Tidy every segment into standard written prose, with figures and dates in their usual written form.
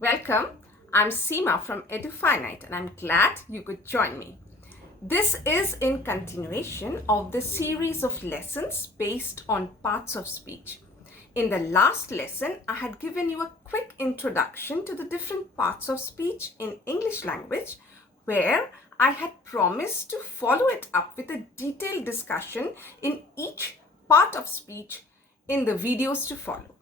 Welcome, I'm Seema from Edufinite and I'm glad you could join me. This is in continuation of the series of lessons based on parts of speech. In the last lesson, I had given you a quick introduction to the different parts of speech in English language, where I had promised to follow it up with a detailed discussion in each part of speech in the videos to follow.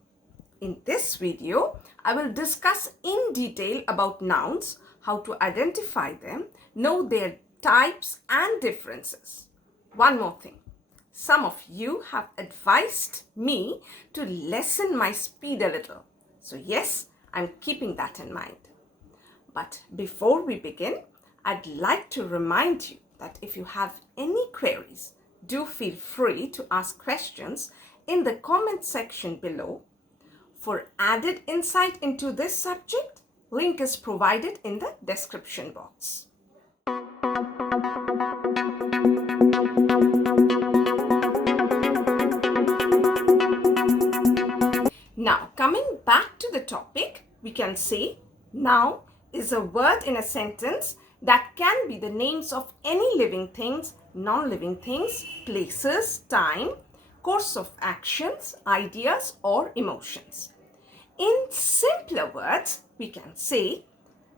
In this video, I will discuss in detail about nouns, how to identify them, know their types and differences. One more thing. Some of you have advised me to lessen my speed a little. So yes, I'm keeping that in mind. But before we begin, I'd like to remind you that if you have any queries, do feel free to ask questions in the comment section below. For added insight into this subject, link is provided in the description box. Now, coming back to the topic, we can say noun is a word in a sentence that can be the names of any living things, non-living things, places, time, course of actions, ideas, or emotions. In simpler words, we can say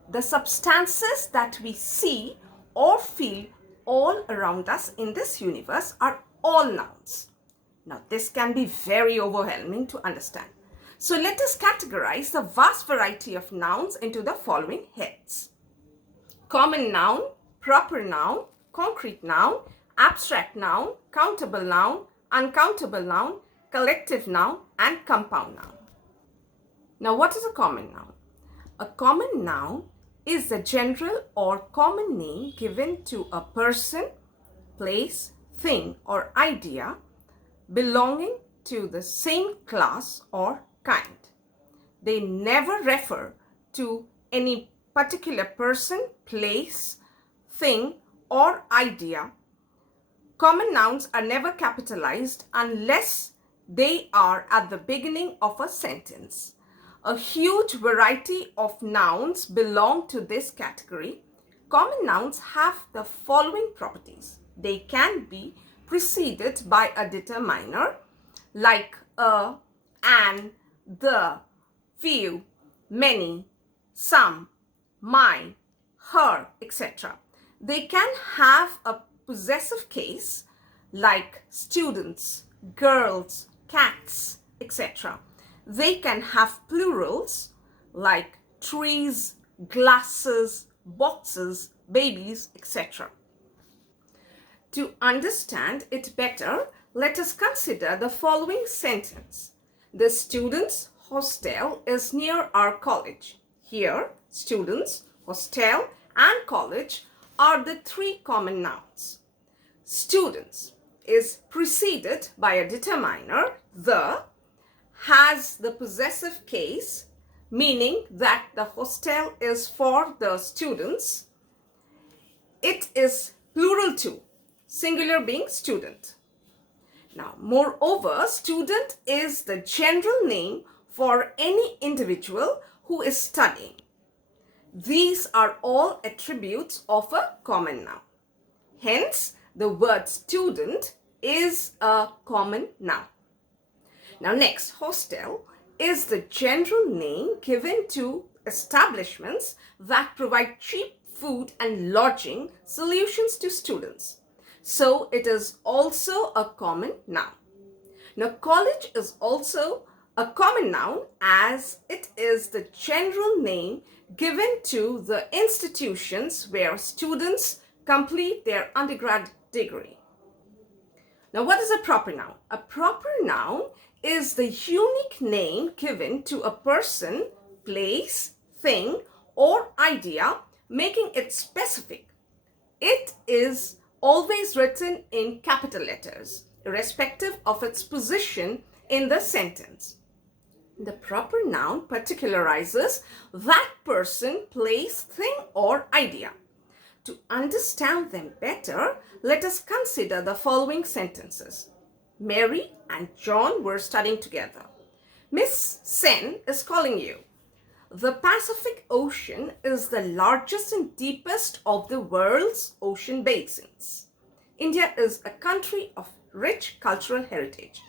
the substances that we see or feel all around us in this universe are all nouns. Now, this can be very overwhelming to understand. So let us categorize the vast variety of nouns into the following heads: common noun, proper noun, concrete noun, abstract noun, countable noun, uncountable noun, collective noun, and compound noun. Now, what is a common noun? A common noun is the general or common name given to a person, place, thing, or idea belonging to the same class or kind. They never refer to any particular person, place, thing, or idea. Common nouns are never capitalized unless they are at the beginning of a sentence. A huge variety of nouns belong to this category. Common nouns have the following properties. They can be preceded by a determiner like a, an, the, few, many, some, my, her, etc. They can have a possessive case like students, girls, cats, etc. They can have plurals like trees, glasses, boxes, babies, etc. To understand it better, let us consider the following sentence. The students' hostel is near our college. Here, students, hostel, and college are the three common nouns. Students is preceded by a determiner, the, has the possessive case, meaning that the hostel is for the students. It is plural too, singular being student. Now, moreover, student is the general name for any individual who is studying. These are all attributes of a common noun. Hence, the word student is a common noun. Now next, hostel is the general name given to establishments that provide cheap food and lodging solutions to students. So it is also a common noun. Now college is also a common noun as it is the general name given to the institutions where students complete their undergrad degree. Now, what is a proper noun? A proper noun is the unique name given to a person, place, thing, or idea, making it specific. It is always written in capital letters, irrespective of its position in the sentence. The proper noun particularizes that person, place, thing, or idea. To understand them better, let us consider the following sentences. Mary and John were studying together. Miss Sen is calling you. The Pacific Ocean is the largest and deepest of the world's ocean basins. India is a country of rich cultural heritage.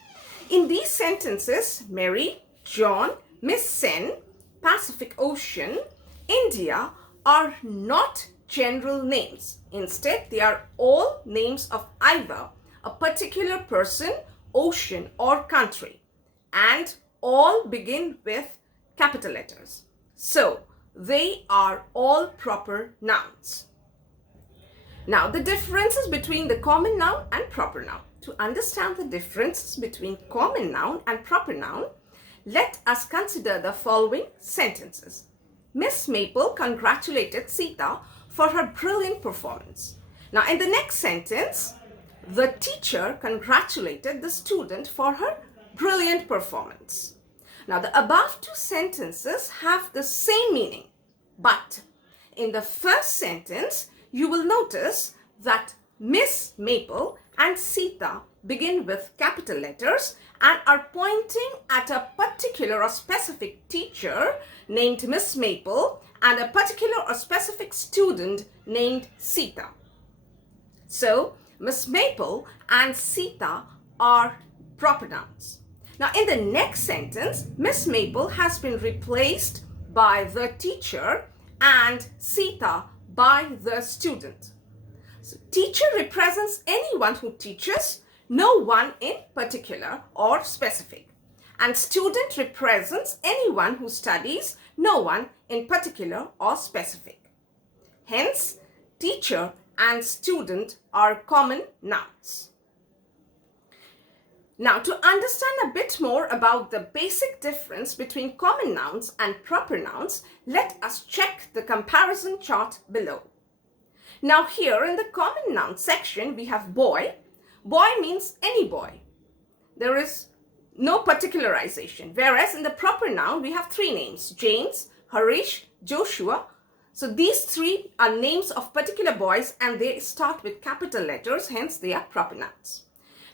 In these sentences, Mary, John, Miss Sen, Pacific Ocean, India are not general names. Instead, they are all names of either a particular person, ocean, or country, and all begin with capital letters. So, they are all proper nouns. Now, the differences between the common noun and proper noun. To understand the differences between common noun and proper noun, let us consider the following sentences. Miss Maple congratulated Sita for her brilliant performance. Now, in the next sentence, the teacher congratulated the student for her brilliant performance. Now, the above two sentences have the same meaning, but in the first sentence, you will notice that Miss Maple and Sita begin with capital letters and are pointing at a particular or specific teacher named Miss Maple and a particular or specific student named Sita. So, Miss Maple and Sita are proper nouns. Now, in the next sentence, Miss Maple has been replaced by the teacher and Sita by the student. So, teacher represents anyone who teaches, no one in particular or specific. And student represents anyone who studies, no one in particular or specific. Hence, teacher and student are common nouns. Now, to understand a bit more about the basic difference between common nouns and proper nouns, let us check the comparison chart below. Now, here in the common noun section, we have boy. Boy means any boy. There is no particularization. Whereas in the proper noun, we have three names: James, Harish, Joshua. So these three are names of particular boys and they start with capital letters, hence they are proper nouns.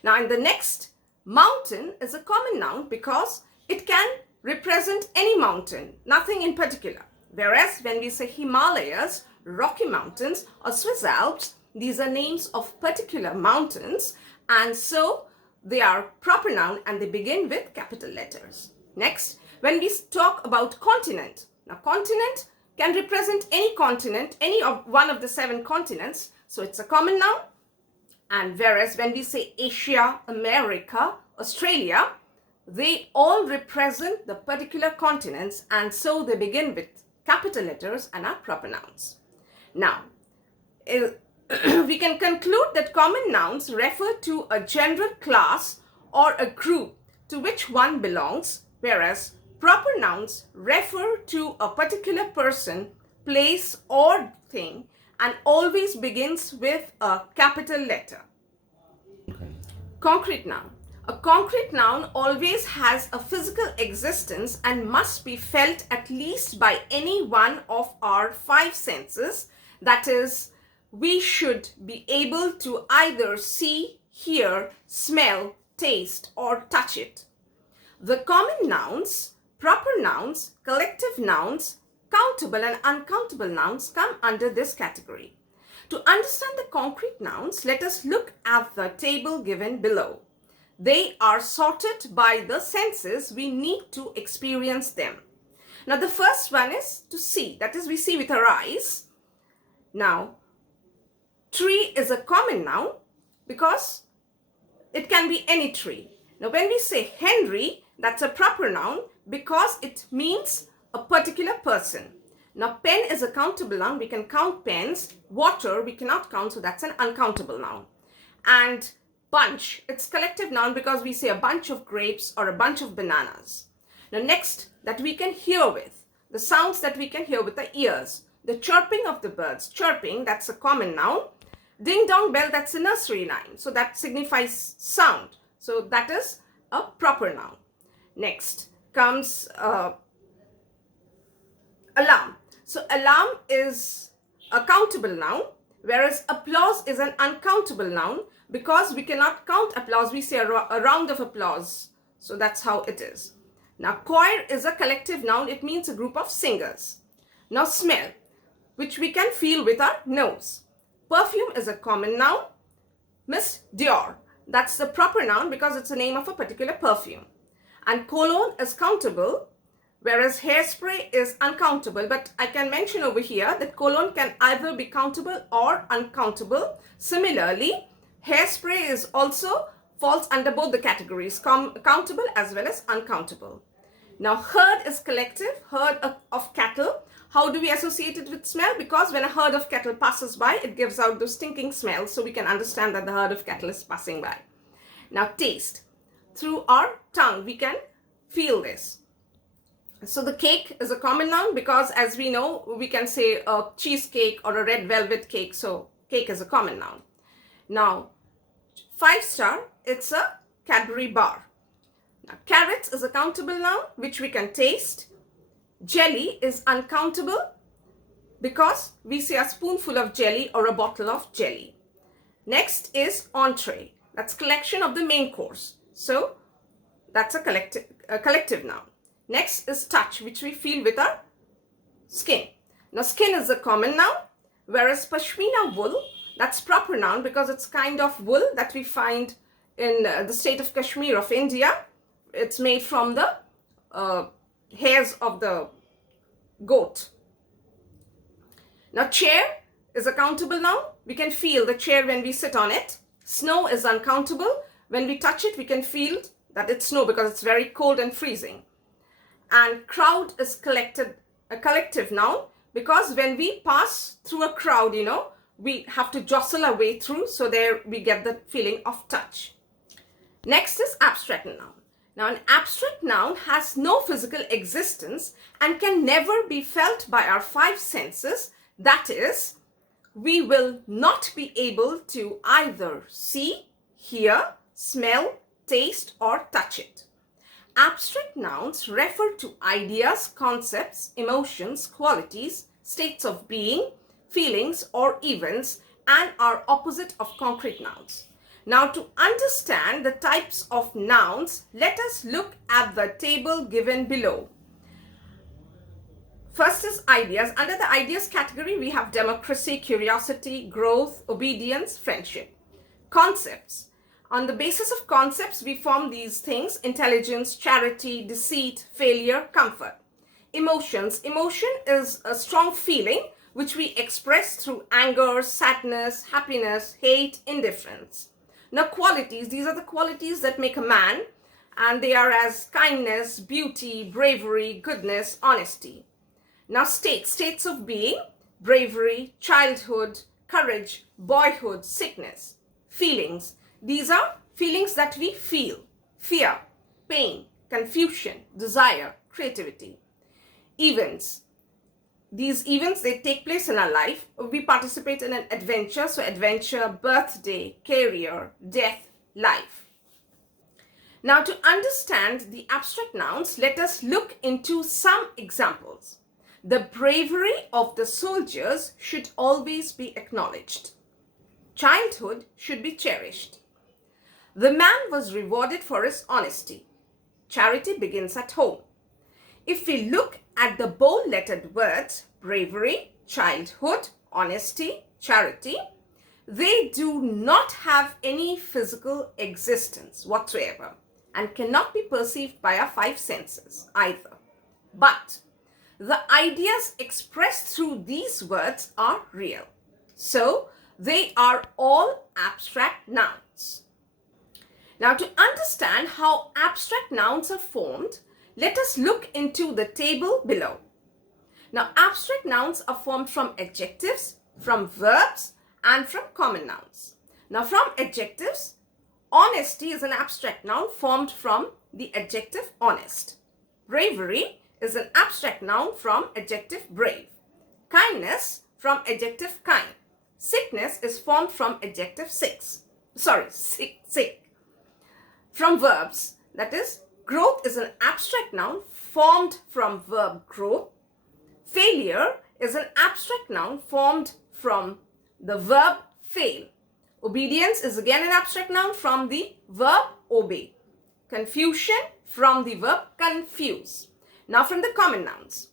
Now, in the next, mountain is a common noun because it can represent any mountain, nothing in particular. Whereas when we say Himalayas, Rocky Mountains, or Swiss Alps, these are names of particular mountains, and so they are proper noun and they begin with capital letters. Next, when we talk about continent, now continent can represent any continent, any of one of the 7 continents, so it's a common noun. And whereas when we say Asia, America, Australia, they all represent the particular continents, and so they begin with capital letters and are proper nouns. Now, we can conclude that common nouns refer to a general class or a group to which one belongs, whereas proper nouns refer to a particular person, place, or thing, and always begins with a capital letter. Concrete noun. A concrete noun always has a physical existence and must be felt at least by any one of our 5 senses. That is, we should be able to either see, hear, smell, taste, or touch it. The common nouns, proper nouns, collective nouns, countable and uncountable nouns come under this category. To understand the concrete nouns, let us look at the table given below. They are sorted by the senses we need to experience them. Now, the first one is to see, that is, we see with our eyes. Now, tree is a common noun because it can be any tree. Now, when we say Henry, that's a proper noun because it means a particular person. Now, pen is a countable noun. We can count pens. Water, we cannot count, so that's an uncountable noun. And bunch, it's collective noun because we say a bunch of grapes or a bunch of bananas. Now, next, that we can hear with, the sounds that we can hear with the ears. The chirping of the birds, chirping, that's a common noun. Ding dong bell, that's a nursery rhyme, so that signifies sound. So that is a proper noun. Next comes alarm. So alarm is a countable noun, whereas applause is an uncountable noun because we cannot count applause. We say a round of applause. So that's how it is. Now, choir is a collective noun. It means a group of singers. Now, smell, which we can feel with our nose. Perfume is a common noun. Miss Dior, that's the proper noun because it's the name of a particular perfume. And cologne is countable, whereas hairspray is uncountable. But I can mention over here that cologne can either be countable or uncountable. Similarly, hairspray is also falls under both the categories, countable as well as uncountable. Now, herd is collective, herd of cattle. How do we associate it with smell? Because when a herd of cattle passes by, it gives out those stinking smells, so we can understand that the herd of cattle is passing by. Now, taste. Through our tongue, we can feel this. So the cake is a common noun because, as we know, we can say a cheesecake or a red velvet cake. So cake is a common noun. Now, 5-star, it's a Cadbury bar. Now, carrots is a countable noun which we can taste. Jelly is uncountable because we say a spoonful of jelly or a bottle of jelly. Next is entree. That's collection of the main course. So that's a collective noun. Next is touch, which we feel with our skin. Now, skin is a common noun, whereas pashmina wool, that's proper noun because it's kind of wool that we find in the state of Kashmir of India. It's made from the hairs of the goat. Now, chair is a countable noun. We can feel the chair when we sit on it. Snow is uncountable. When we touch it, we can feel that it's snow because it's very cold and freezing. And crowd is a collective noun because when we pass through a crowd, we have to jostle our way through. So there we get the feeling of touch. Next is abstract noun. Now, an abstract noun has no physical existence and can never be felt by our 5 senses. That is, we will not be able to either see, hear, smell, taste, or touch it. Abstract nouns refer to ideas, concepts, emotions, qualities, states of being, feelings, or events, and are opposite of concrete nouns. Now, to understand the types of nouns, let us look at the table given below. First is ideas. Under the ideas category, we have democracy, curiosity, growth, obedience, friendship. Concepts. On the basis of concepts, we form these things: intelligence, charity, deceit, failure, comfort. Emotions. Emotion is a strong feeling which we express through anger, sadness, happiness, hate, indifference. Now, qualities. These are the qualities that make a man, and they are as kindness, beauty, bravery, goodness, honesty. Now, states of being: bravery, childhood, courage, boyhood, sickness. Feelings. These are feelings that we feel: fear, pain, confusion, desire, creativity. Events. These events, they take place in our life. We participate in an adventure. So adventure, birthday, career, death, life. Now, to understand the abstract nouns, let us look into some examples. The bravery of the soldiers should always be acknowledged. Childhood should be cherished. The man was rewarded for his honesty. Charity begins at home. If we look at the bold-lettered words, bravery, childhood, honesty, charity, they do not have any physical existence whatsoever and cannot be perceived by our 5 senses either. But the ideas expressed through these words are real. So they are all abstract nouns. Now, to understand how abstract nouns are formed, let us look into the table below. Now, abstract nouns are formed from adjectives, from verbs, and from common nouns. Now, from adjectives, honesty is an abstract noun formed from the adjective honest. Bravery is an abstract noun from adjective brave. Kindness from adjective kind. Sickness is formed from adjective sick. From verbs, that is, growth is an abstract noun formed from verb growth. Failure is an abstract noun formed from the verb fail. Obedience is again an abstract noun from the verb obey. confusion from the verb confuse. Now from the common nouns.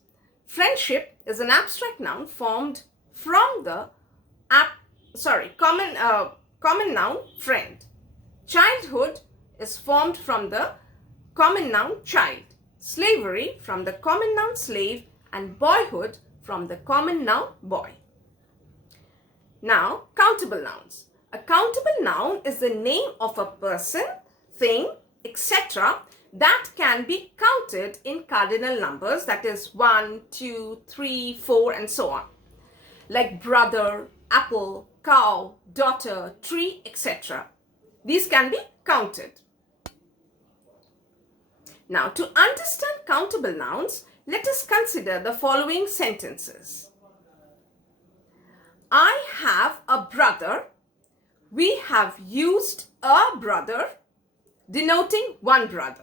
Friendship is an abstract noun formed from the common noun friend. Childhood is formed from the common noun child. Slavery from the common noun slave, and boyhood from the common noun boy. Now, countable nouns. A countable noun is the name of a person, thing, etc. that can be counted in cardinal numbers, that is 1, 2, 3, 4 and so on. Like brother, apple, cow, daughter, tree, etc. These can be counted. Now, to understand countable nouns, let us consider the following sentences. I have a brother. We have used a brother, denoting one brother.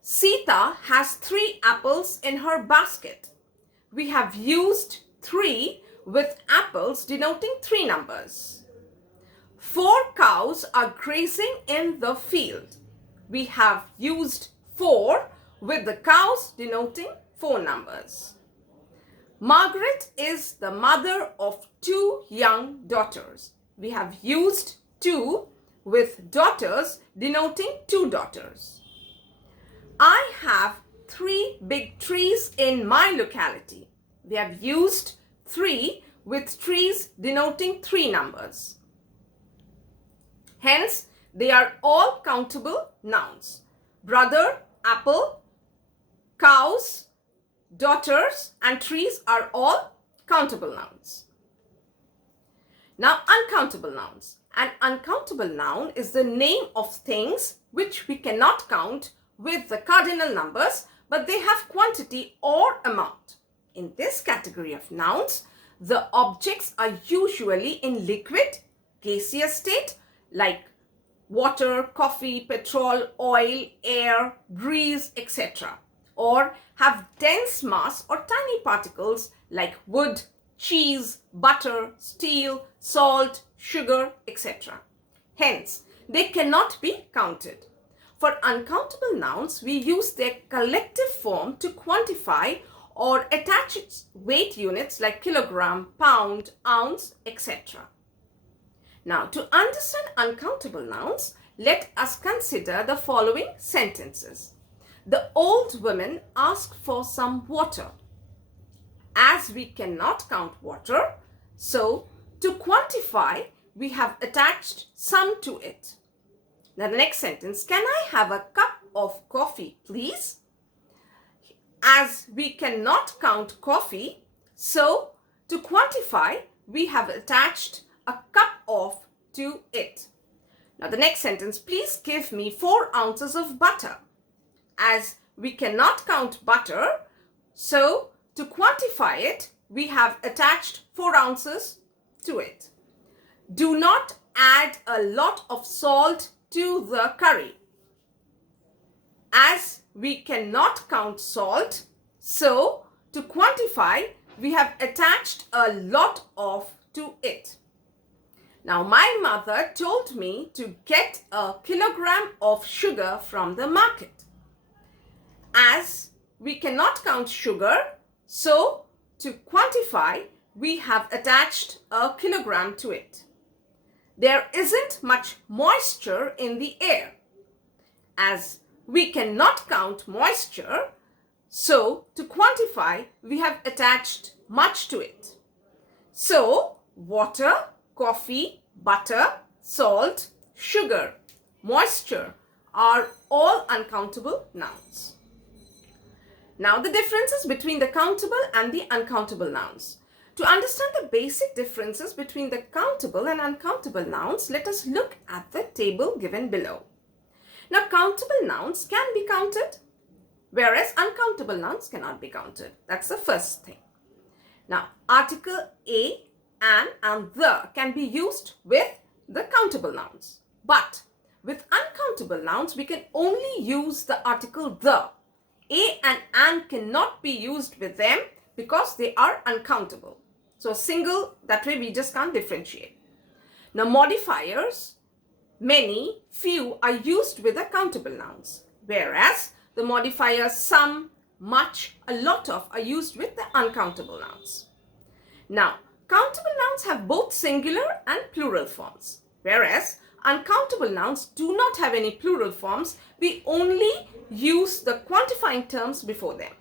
Sita has 3 apples in her basket. We have used 3 with apples denoting 3 numbers. 4 cows are grazing in the field. We have used 4 with the cows denoting 4 numbers. Margaret is the mother of 2 young daughters. We have used 2 with daughters denoting 2 daughters. I have 3 big trees in my locality. We have used 3 with trees denoting 3 numbers. Hence, they are all countable nouns. Brother, apple, cows, daughters and trees are all countable nouns. Now, uncountable nouns. An uncountable noun is the name of things which we cannot count with the cardinal numbers, but they have quantity or amount. In this category of nouns, the objects are usually in liquid, gaseous state like water, coffee, petrol, oil, air, breeze, etc. or have dense mass or tiny particles like wood, cheese, butter, steel, salt, sugar, etc. Hence, they cannot be counted. For uncountable nouns, we use their collective form to quantify or attach its weight units like kilogram, pound, ounce, etc. Now, to understand uncountable nouns, let us consider the following sentences. The old woman asked for some water. As we cannot count water, so to quantify, we have attached some to it. Now the next sentence, can I have a cup of coffee, please? As we cannot count coffee, so to quantify, we have attached a cup of to it. Now the next sentence, please give me 4 ounces of butter. As we cannot count butter, so to quantify it, we have attached 4 ounces to it. Do not add a lot of salt to the curry. As we cannot count salt, so to quantify, we have attached a lot of to it. Now, my mother told me to get a kilogram of sugar from the market. As we cannot count sugar, so to quantify, we have attached a kilogram to it. There isn't much moisture in the air. As we cannot count moisture, so to quantify, we have attached much to it. So, water, coffee, butter, salt, sugar, moisture are all uncountable nouns. Now the differences between the countable and the uncountable nouns. To understand the basic differences between the countable and uncountable nouns, let us look at the table given below. Now countable nouns can be counted, whereas uncountable nouns cannot be counted. That's the first thing. Now article a and the can be used with the countable nouns. But with uncountable nouns, we can only use the article the. A and cannot be used with them because they are uncountable. So single, that way we just can't differentiate. Now modifiers many, few are used with the countable nouns, whereas the modifiers some, much, a lot of are used with the uncountable nouns. Now, countable nouns have both singular and plural forms, whereas uncountable nouns do not have any plural forms. We only use the quantifying terms before them.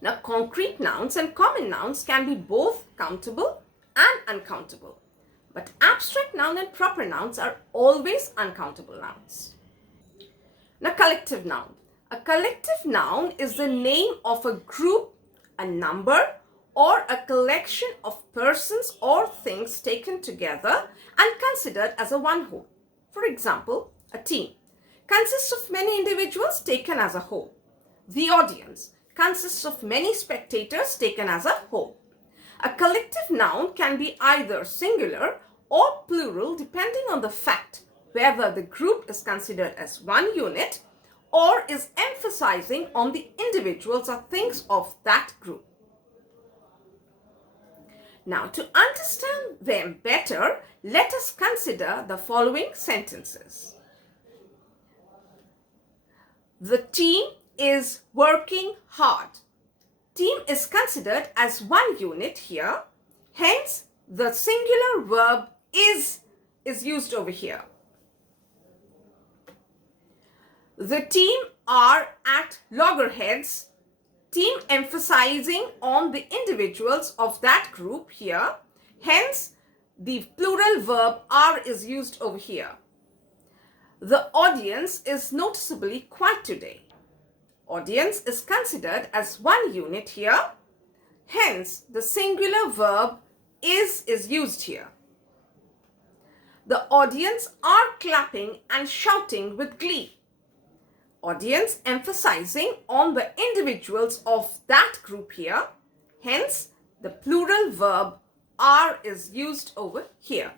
Now, concrete nouns and common nouns can be both countable and uncountable, but abstract noun and proper nouns are always uncountable nouns. Now, collective noun. A collective noun is the name of a group, a number, or a collection of persons or things taken together and considered as a one whole. For example, a team consists of many individuals taken as a whole. The audience consists of many spectators taken as a whole. A collective noun can be either singular or plural depending on the fact whether the group is considered as one unit or is emphasizing on the individuals or things of that group. Now, to understand them better, let us consider the following sentences. The team is working hard. Team is considered as one unit here. Hence, the singular verb is used over here. The team are at loggerheads. Team emphasizing on the individuals of that group here. Hence, the plural verb are is used over here. The audience is noticeably quiet today. Audience is considered as one unit here. Hence, the singular verb is used here. The audience are clapping and shouting with glee. Audience emphasizing on the individuals of that group here. Hence, the plural verb are is used over here.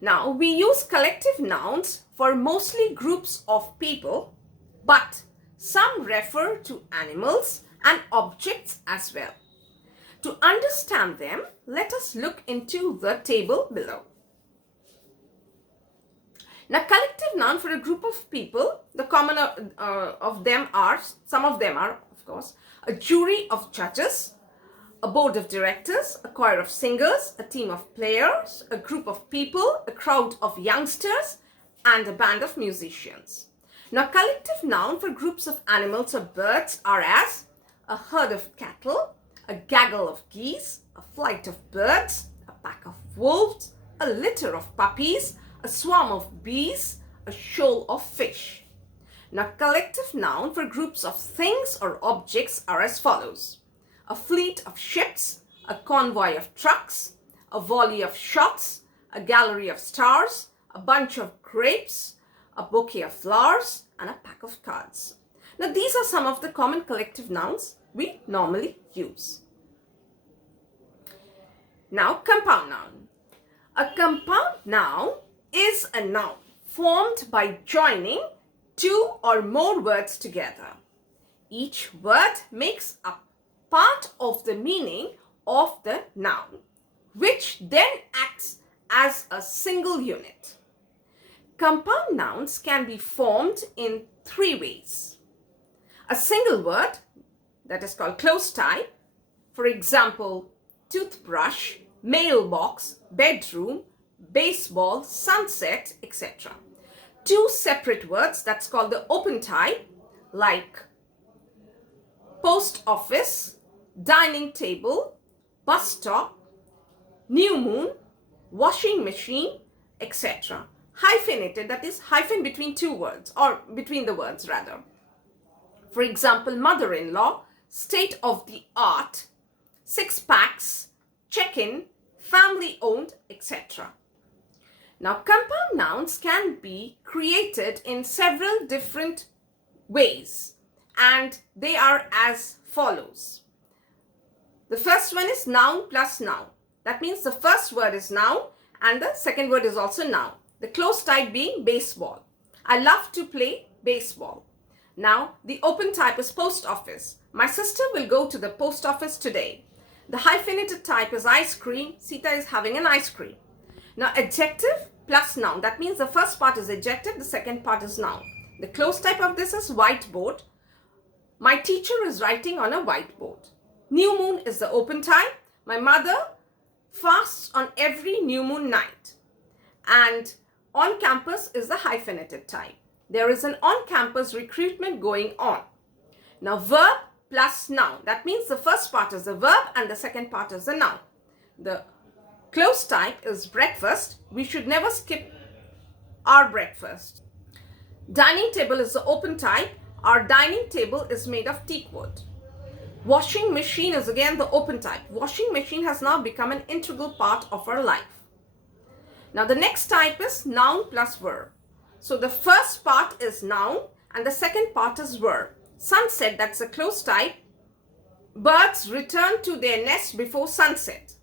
Now, we use collective nouns for mostly groups of people, but some refer to animals and objects as well. To understand them, let us look into the table below. Now, collective noun for a group of people, the common of them are, some of them are, of course, a jury of judges, a board of directors, a choir of singers, a team of players, a group of people, a crowd of youngsters, and a band of musicians. Now, collective noun for groups of animals or birds are as a herd of cattle, a gaggle of geese, a flight of birds, a pack of wolves, a litter of puppies, a swarm of bees, a shoal of fish. Now, collective noun for groups of things or objects are as follows: a fleet of ships, a convoy of trucks, a volley of shots, a gallery of stars, a bunch of grapes, a bouquet of flowers, and a pack of cards. Now, these are some of the common collective nouns we normally use. Now, compound noun. A compound noun is a noun formed by joining two or more words together. Each word makes up part of the meaning of the noun, which then acts as a single unit. Compound nouns can be formed in three ways. A single word, that is called close type. For example, toothbrush, mailbox, bedroom, baseball, sunset, etc. Two separate words, that's called the open type, like post office, dining table, bus stop, new moon, washing machine, etc. Hyphenated, that is hyphen between two words, or between the words rather. For example, mother-in-law, state of the art, six packs, check-in, family owned, etc. Now, compound nouns can be created in several different ways, and they are as follows. The first one is noun plus noun. That means the first word is noun and the second word is also noun. The close type being baseball. I love to play baseball. Now, the open type is post office. My sister will go to the post office today. The hyphenated type is ice cream. Sita is having an ice cream. Now, adjective plus noun. That means the first part is adjective, the second part is noun. The closed type of this is whiteboard. My teacher is writing on a whiteboard. New moon is the open type. My mother fasts on every new moon night. And on campus is the hyphenated type. There is an on-campus recruitment going on. Now, verb plus noun. That means the first part is the verb and the second part is the noun. The closed type is breakfast. We should never skip our breakfast. Dining table is the open type. Our dining table is made of teak wood. Washing machine is again the open type. Washing machine has now become an integral part of our life. Now the next type is noun plus verb. So the first part is noun and the second part is verb. Sunset, that's a closed type. Birds return to their nest before sunset.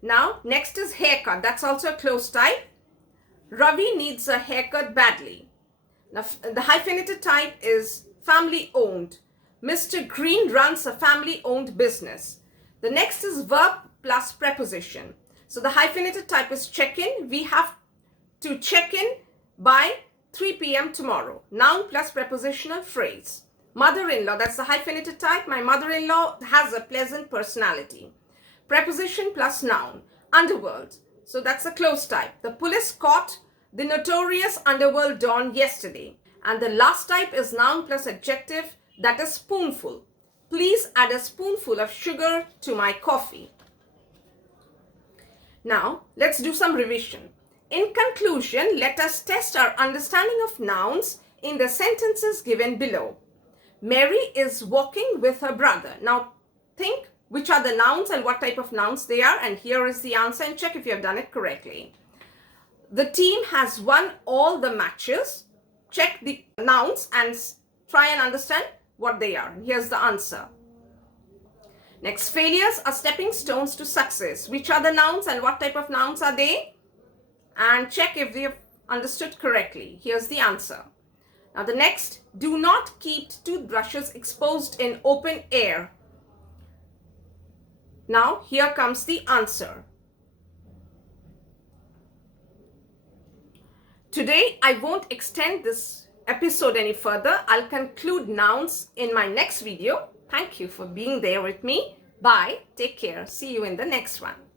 Now next is haircut. That's also a closed type. Ravi needs a haircut badly. Now the hyphenated type is family owned. Mr. Green runs a family owned business. The next is verb plus preposition. So the hyphenated type is check in. We have to check in by 3 p.m. tomorrow. Noun plus prepositional phrase. Mother-in-law, that's the hyphenated type. My mother-in-law has a pleasant personality. Preposition plus noun. Underworld. So that's a closed type. The police caught the notorious underworld don yesterday. And the last type is noun plus adjective, that is spoonful. Please add a spoonful of sugar to my coffee. Now, let's do some revision. In conclusion, let us test our understanding of nouns in the sentences given below. Mary is walking with her brother. Now, think which are the nouns and what type of nouns they are, and here is the answer, and check if you have done it correctly. The team has won all the matches. Check the nouns and try and understand what they are. Here's the answer. Next, failures are stepping stones to success. Which are the nouns and what type of nouns are they? And check if we have understood correctly. Here's the answer. Now the next, do not keep toothbrushes exposed in open air. Now here comes the answer. Today I won't extend this episode any further. I'll conclude nouns in my next video. Thank you for being there with me. Bye. Take care. See you in the next one.